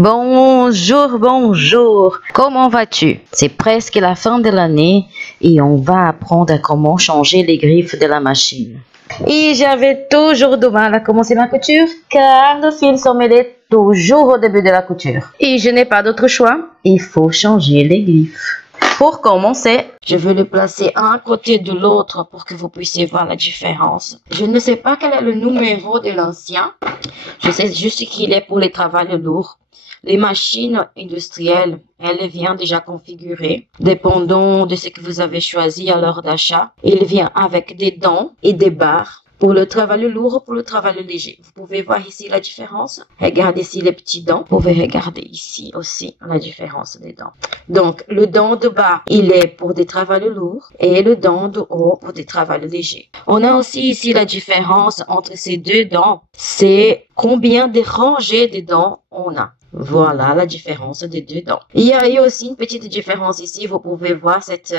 Bonjour, bonjour. Comment vas-tu? C'est presque la fin de l'année et on va apprendre à comment changer les griffes de la machine. Et j'avais toujours du mal à commencer ma couture car le fil s'emmêlait toujours au début de la couture. Et je n'ai pas d'autre choix, il faut changer les griffes. Pour commencer, je vais le placer un à côté de l'autre pour que vous puissiez voir la différence. Je ne sais pas quel est le numéro de l'ancien. Je sais juste qu'il est pour les travaux lourds. Les machines industrielles, elles viennent déjà configurées, dépendant de ce que vous avez choisi à l'heure d'achat. Il vient avec des dents et des barres pour le travail lourd, pour le travail léger. Vous pouvez voir ici la différence. Regardez ici les petits dents. Vous pouvez regarder ici aussi la différence des dents. Donc, le dent de bas, il est pour des travaux lourds et le dent de haut pour des travaux légers. On a aussi ici la différence entre ces deux dents. C'est combien de rangées de dents on a. Voilà la différence des deux dents. Il y a aussi une petite différence ici. Vous pouvez voir cette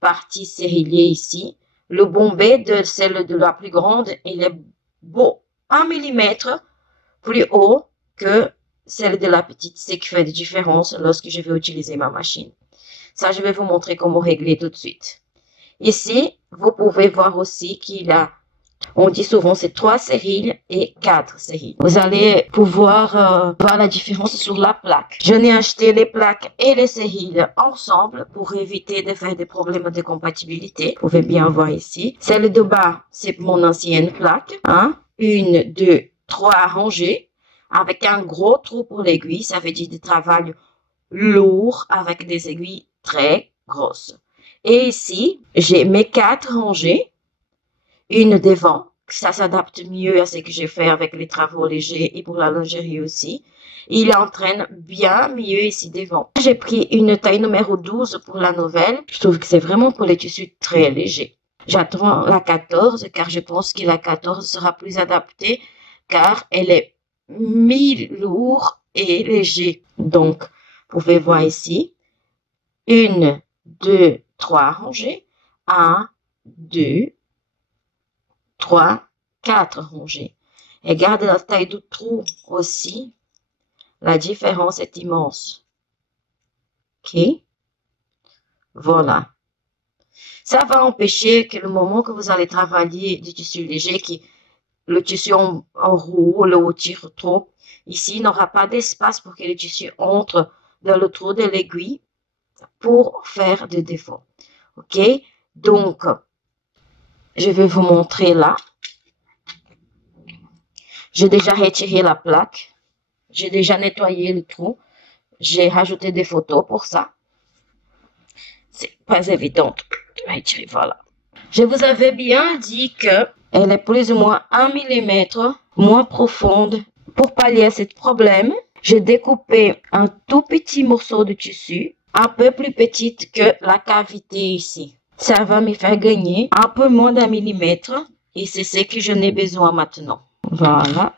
partie serrillée ici. Le bombé de celle de la plus grande, il est beau 1 mm plus haut que celle de la petite. C'est qui fait de différence lorsque je vais utiliser ma machine. Ça, je vais vous montrer comment régler tout de suite. Ici, vous pouvez voir aussi qu'il a, on dit souvent c'est 3 séries et 4 séries. Vous allez pouvoir voir la différence sur la plaque. Je n'ai acheté les plaques et les séries ensemble pour éviter de faire des problèmes de compatibilité. Vous pouvez bien voir ici. Celle de bas, c'est mon ancienne plaque. 1, 2, 3 rangées avec un gros trou pour l'aiguille. Ça veut dire du travail lourd avec des aiguilles très grosses. Et ici, j'ai mes 4 rangées. Une devant, ça s'adapte mieux à ce que j'ai fait avec les travaux légers et pour la lingerie aussi. Il entraîne bien mieux ici devant. J'ai pris une taille numéro 12 pour la nouvelle. Je trouve que c'est vraiment pour les tissus très légers. J'attends la 14 car je pense que la 14 sera plus adaptée car elle est mi-lourd et léger. Donc, vous pouvez voir ici. 1, 2, 3 rangées. 1, 2, 3, 4 rangées. Regardez la taille du trou aussi. La différence est immense. Ok? Voilà. Ça va empêcher que le moment que vous allez travailler du tissu léger, le tissu en roule ou tire trop, ici, il n'aura pas d'espace pour que le tissu entre dans le trou de l'aiguille pour faire des défauts. Ok? Donc, je vais vous montrer là. J'ai déjà retiré la plaque. J'ai déjà nettoyé le trou. J'ai rajouté des photos pour ça. C'est pas évident de retirer, voilà. Je vous avais bien dit que elle est plus ou moins 1 mm moins profonde. Pour pallier à ce problème, j'ai découpé un tout petit morceau de tissu, un peu plus petite que la cavité ici. Ça va me faire gagner un peu moins d'1 mm et c'est ce que je n'ai besoin maintenant. Voilà.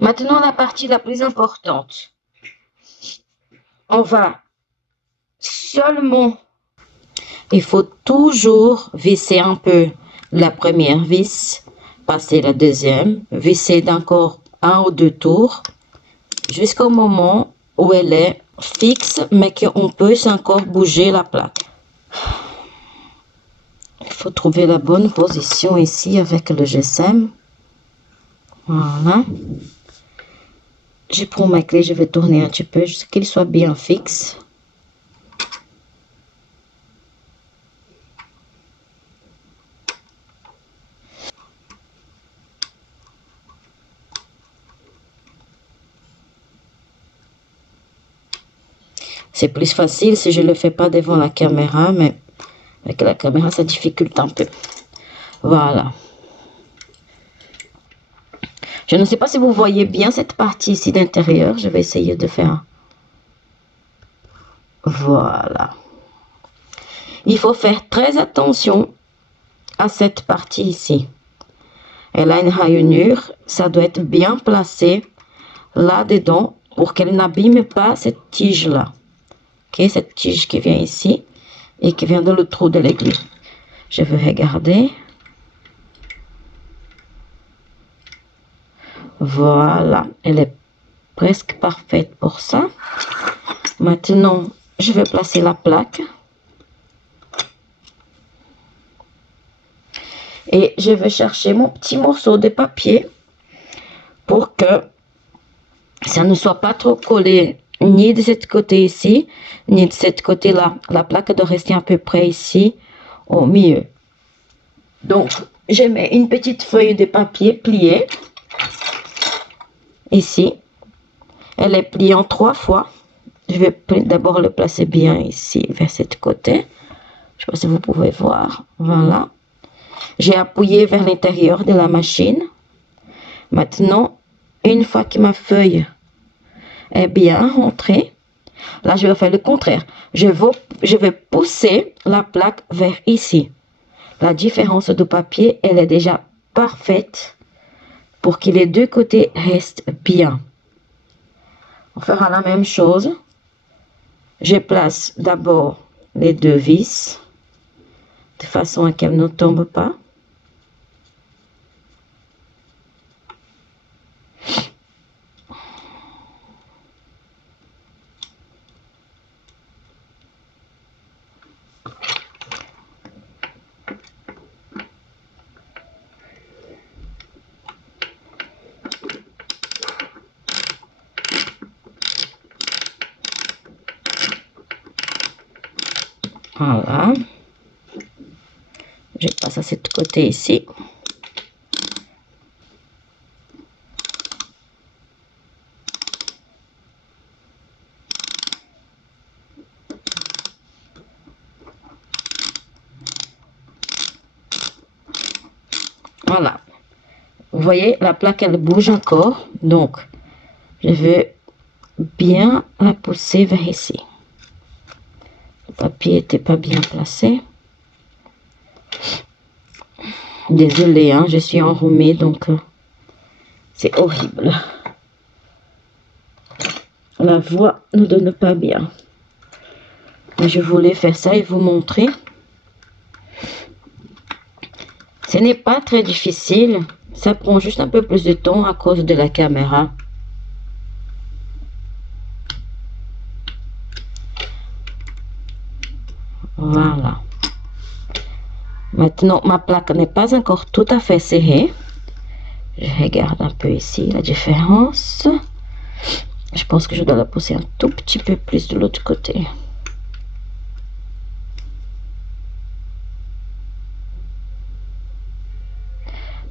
Maintenant, la partie la plus importante. On va seulement, il faut toujours visser un peu la première vis, passer la deuxième, visser d'encore 1 ou 2 tours, jusqu'au moment où elle est fixe, mais qu'on peut encore bouger la plaque. Il faut trouver la bonne position ici avec le GSM. Voilà. Je prends ma clé, je vais tourner un petit peu jusqu'à qu'il soit bien fixe. C'est plus facile si je ne le fais pas devant la caméra, mais avec la caméra, ça difficulte un peu. Voilà. Je ne sais pas si vous voyez bien cette partie ici d'intérieur. Je vais essayer de faire. Voilà. Il faut faire très attention à cette partie ici. Elle a une rainure. Ça doit être bien placé là-dedans pour qu'elle n'abîme pas cette tige-là. Ok, cette tige qui vient ici et qui vient dans le trou de l'aiguille. Je vais regarder. Voilà, elle est presque parfaite pour ça. Maintenant, je vais placer la plaque. Et je vais chercher mon petit morceau de papier pour que ça ne soit pas trop collé ni de ce côté ici, ni de ce côté-là. La plaque doit rester à peu près ici, au milieu. Donc, je mets une petite feuille de papier pliée. Ici. Elle est pliée en 3 fois. Je vais d'abord le placer bien ici, vers ce côté. Je ne sais pas si vous pouvez voir. Voilà. J'ai appuyé vers l'intérieur de la machine. Maintenant, une fois que ma feuille est bien rentrée, là, je vais faire le contraire. Je vais pousser la plaque vers ici. La différence du papier, elle est déjà parfaite pour que les deux côtés restent bien. On fera la même chose. Je place d'abord les 2 vis de façon à qu'elles ne tombent pas. Voilà. Je passe à ce côté ici. Voilà. Vous voyez, la plaque, elle bouge encore. Donc, je vais bien la pousser vers ici. Le papier n'était pas bien placé. Désolée, hein, je suis enrhumée, donc c'est horrible. La voix ne donne pas bien. Mais je voulais faire ça et vous montrer. Ce n'est pas très difficile. Ça prend juste un peu plus de temps à cause de la caméra. Voilà. Maintenant, ma plaque n'est pas encore tout à fait serrée. Je regarde un peu ici la différence. Je pense que je dois la pousser un tout petit peu plus de l'autre côté.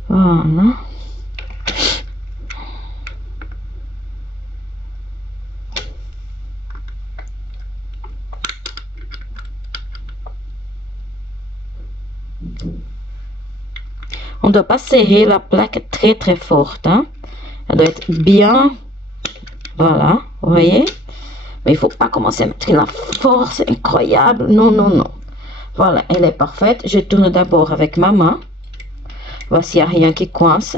Voilà. On ne doit pas serrer la plaque très très forte, hein. Elle doit être bien, voilà, vous voyez. Mais il ne faut pas commencer à mettre la force incroyable, non, non, non. Voilà, elle est parfaite. Je tourne d'abord avec ma main. Voici, il n'y a rien qui coince,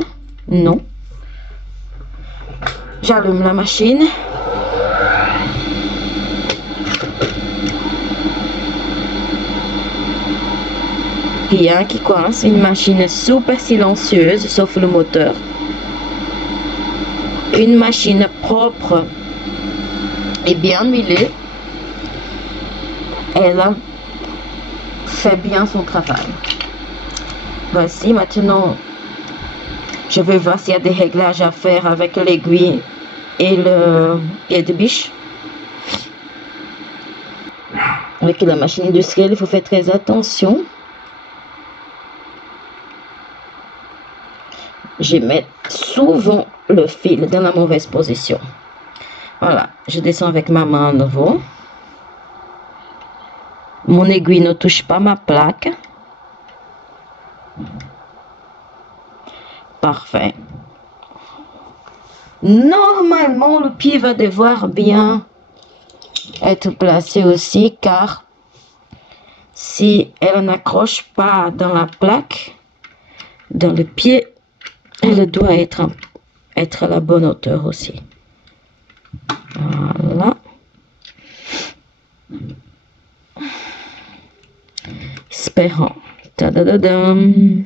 non. J'allume la machine. Rien qui coince, une machine super silencieuse, sauf le moteur. Une machine propre et bien huilée. Elle fait bien son travail. Voici, maintenant, je vais voir s'il y a des réglages à faire avec l'aiguille et le pied de biche. Avec la machine industrielle, il faut faire très attention. Je mets souvent le fil dans la mauvaise position. Voilà, je descends avec ma main à nouveau. Mon aiguille ne touche pas ma plaque. Parfait. Normalement, le pied va devoir bien être placé aussi, car si elle n'accroche pas dans la plaque, dans le pied, elle doit être à la bonne hauteur aussi. Voilà. Espérons. Tadadadam.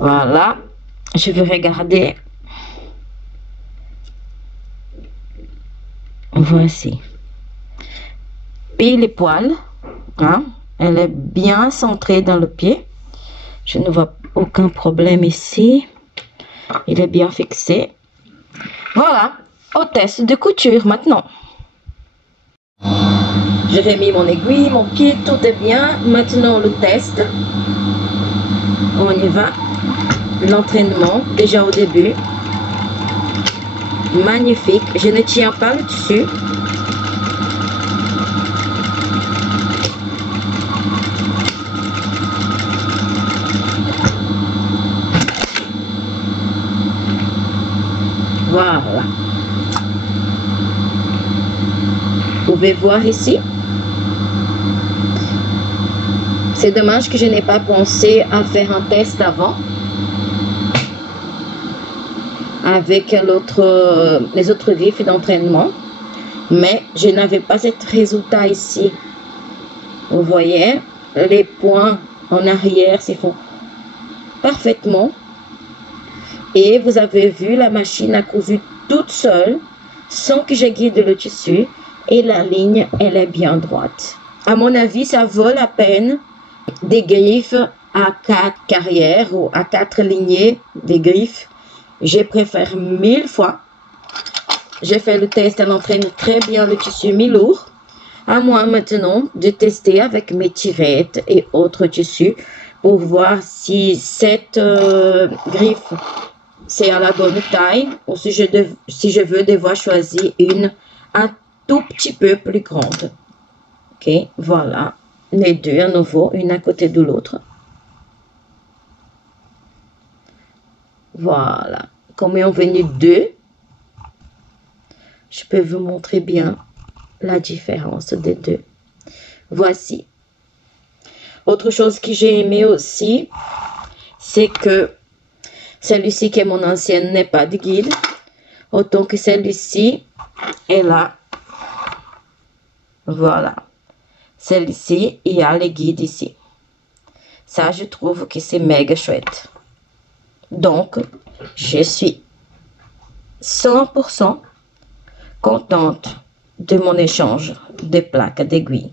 Voilà. Je vais regarder. Voici. Puis les poils, hein, elle est bien centrée dans le pied. Je ne vois aucun problème ici. Il est bien fixé. Voilà, au test de couture maintenant. J'ai remis mon aiguille, mon pied, tout est bien. Maintenant le test. On y va. L'entraînement, déjà au début. Magnifique. Je ne tiens pas le tissu. Voilà. Vous pouvez voir ici. C'est dommage que je n'ai pas pensé à faire un test avant. Avec les autres vifs d'entraînement. Mais je n'avais pas ce résultat ici. Vous voyez, les points en arrière se font parfaitement. Et vous avez vu, la machine a cousu toute seule, sans que je guide le tissu. Et la ligne, elle est bien droite. À mon avis, ça vaut la peine des griffes à 4 carrières ou à 4 lignées des griffes. Je préfère 1000 fois. J'ai fait le test, elle entraîne très bien le tissu mi-lourd. À moi maintenant de tester avec mes tirettes et autres tissus pour voir si cette griffe c'est à la bonne taille ou si je veux devoir choisir une un tout petit peu plus grande. Ok, voilà les deux à nouveau, une à côté de l'autre. Voilà, comme ils ont venu deux, je peux vous montrer bien la différence des deux. Voici. Autre chose que j'ai aimé aussi, c'est que celle-ci qui est mon ancienne n'est pas de guide. Autant que celle-ci est là. Voilà. Celle-ci, il y a les guides ici. Ça, je trouve que c'est méga chouette. Donc, je suis 100% contente de mon échange de plaques d'aiguille.